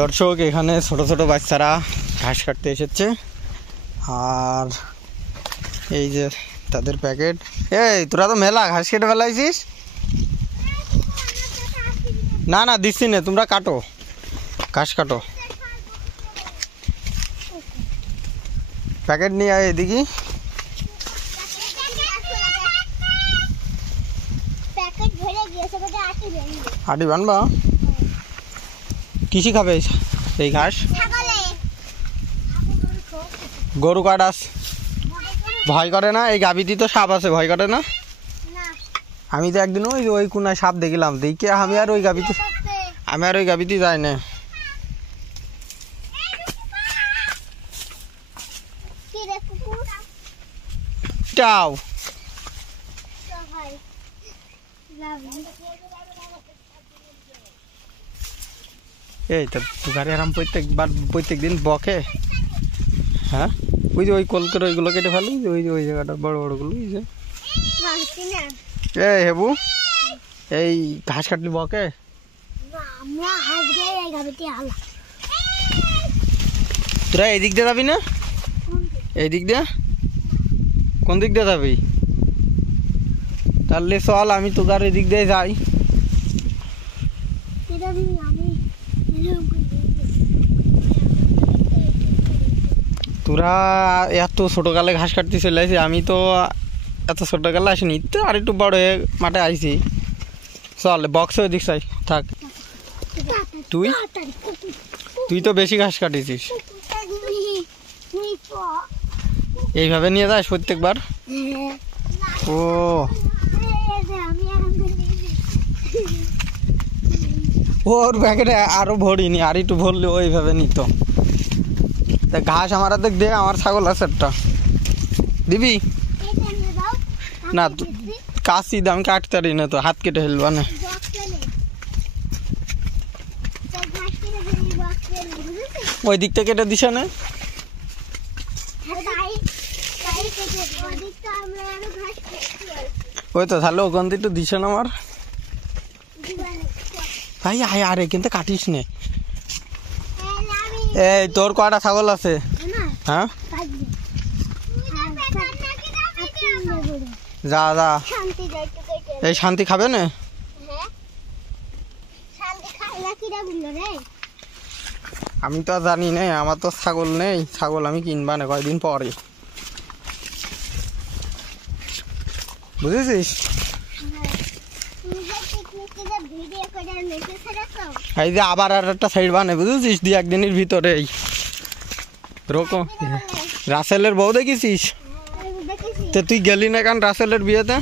দর্শক এখানে ছোট ছোট বাচ্চারা ঘাস কাটতে এসেছে আর এই যে তাদের প্যাকেট। এই তোরা তো মেলা ঘাস কেটে ফেলাইছিস। না না দিচ্ছি না, তোমরা কাটো, ঘাস কাটো। প্যাকেট নিয়ে আয় এদিকে। আটি বানবা? কিসি খাবে এই ঘাস? গরু কাটাস ভয় করে না? এই গাভীতে তো সাপ আছে, ভয় করে না? আমি তো একদিন ওই কোনায় সাপ দেখিলাম, দেখে আমি আর ওই গাভীতে যাই না। এই তো গাড়ি আরাম প্রত্যেক দিন বকে। হ্যাঁ ওই যে ওই কল করে ওইগুলো কেটে ফেলি, ওই জায়গাটা বড় বড়গুলো। এই হেবু এই ঘাস কাটলি বকে? তোরা এই দিক দিয়ে যাবি না? এই দিক দিয়ে? কোন দিক দিয়ে যাবি? তাহলে চল, আমি তো আর এদিক দিয়ে যাই। তোরা এত ছোটকালে ঘাস কাটতে চলে আসি, আমি তো এত ছোটকালে আসিনি, তো আর একটু বড় হয়ে মাঠে আইছি। চল বক্স ওই দিক চাই থাক। তুই তো বেশি ঘাস কাটিছিস। এইভাবে নিয়ে যাস প্রত্যেকবার? ও ওর প্যাকেটে আরো ভরিনি, আর একটু ভরলে ওইভাবে নিত। ঘাস আমার হাতে দে, আমার ছাগল আছে একটা, দিবি? না কাশি দাম কাটতে পারি না তো, হাত কেটে ফেলবা না। ওই দিকটা কেটে দিস না? ওই তো তাহলে ওখান থেকে একটু দিস না আমার ভাই। আরে কিন্তু কাটিস নে। এই তোর কয়টা ছাগল আছে? হ্যাঁ যা যা। এই শান্তি খাবে না? আমি তো জানি না, আমার তো ছাগল নেই। ছাগল আমি কিনবা না কয়দিন পরে, বুঝেছিস? এই যে আবার আর একটা সাইড বানে, বুঝেছিস? 2-1 দিনের ভিতরেই রকম। রাসেলের বউ দেখেছিস? তুই গেলি না কেন রাসেলের বিয়েতে?